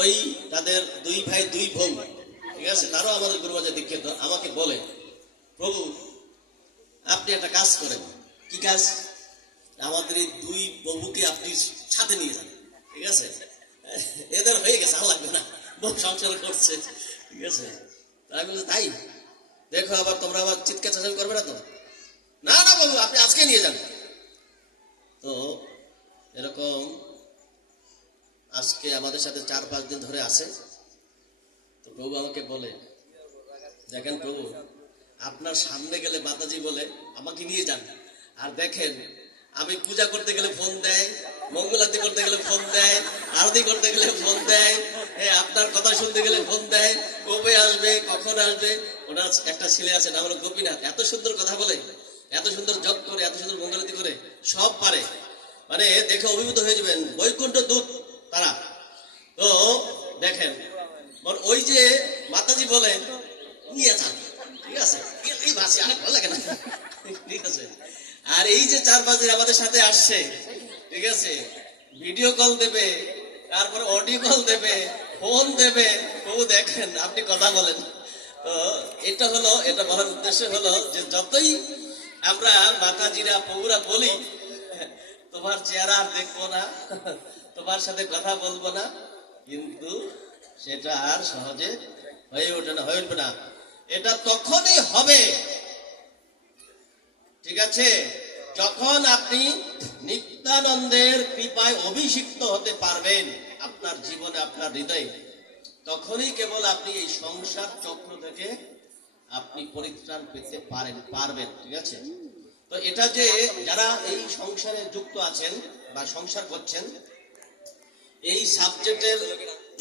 ওই তাদের দুই ভাই দুই বোন, ঠিক আছে, তারাও আমাদের গুরু মাঝে দীক্ষিত, আমাকে বলে, প্রভু আপনি একটা কাজ করেন। কি কাজ? আমাদের এই দুই প্রভুকে আপনি সাথে নিয়ে যান, ঠিক আছে, এদের হয়ে গেছে, আর লাগবে না, বহু সংসার করছে, ঠিক আছে। আমি বলছি তাই, দেখো আবার তোমরা আবার চিৎকার চেঁচামেচি করবে না তো? না না বাবু, আপনি আজকে নিয়ে যান। তো এরকম আজকে আমাদের সাথে 4-5 দিন ধরে আছে। তো প্রভু আমাকে বলে, দেখেন প্রভু, আপনার সামনে গেলে মাতাজি বলে আমাকে নিয়ে যান, আর দেখেন আমি পূজা করতে গেলে ফোন দেয়, মঙ্গলারতি করতে গেলে ফোন দেয়, আরতি করতে গেলে ফোন দেয়, আপনার কথা শুনতে গেলে ফোন দেয়, কবে আসবে, কখন আসবে। ওনার একটা ছেলে আছে, নাম হলো গোপীনাথ, এত সুন্দর কথা বলে, এত সুন্দর জপ করে, এত সুন্দর মঙ্গলারতি করে, সব পারে, মানে দেখে অভিভূত হয়ে যাবেন, বৈকুণ্ঠ দূত তারা। তো দেখেন, ওই যে মাতাজি বলেন নিয়ে যান, ঠিক আছে, এই ভাষা অনেক ভালো লাগে না, ঠিক আছে। আর এই যে 4-5 দিন আমাদের সাথে আসছে, ঠিক আছে, ভিডিও কল দেবে, তারপরে অডিও কল দেবে, ফোন দেবে, প্রভু দেখেন আপনি কথা বলেন। তো এটা হলো, এটা বলার উদ্দেশ্য হলো যে যতই আমরা মাতাজিরা প্রভুরা বলি তোমার চেহারা আর দেখবো না, তোমার সাথে কথা বলবো না, কিন্তু সেটা আর সহজে হয়ে ওঠে না, হয়ে উঠবে না। এটা তখনই হবে, ঠিক আছে, যখন আপনি নিত্যানন্দের কৃপায় অভিষিক্ত হতে পারবেন আপনার জীবনে, আপনার হৃদয়ে, তখনই কেবল আপনি এই সংসার চক্র থেকে আপনি পরিত্রাণ পেতে পারবেন, ঠিক আছে। তো এটা যে যারা এই সংসারে যুক্ত আছেন বা সংসার করছেন, এই সাবজেক্টের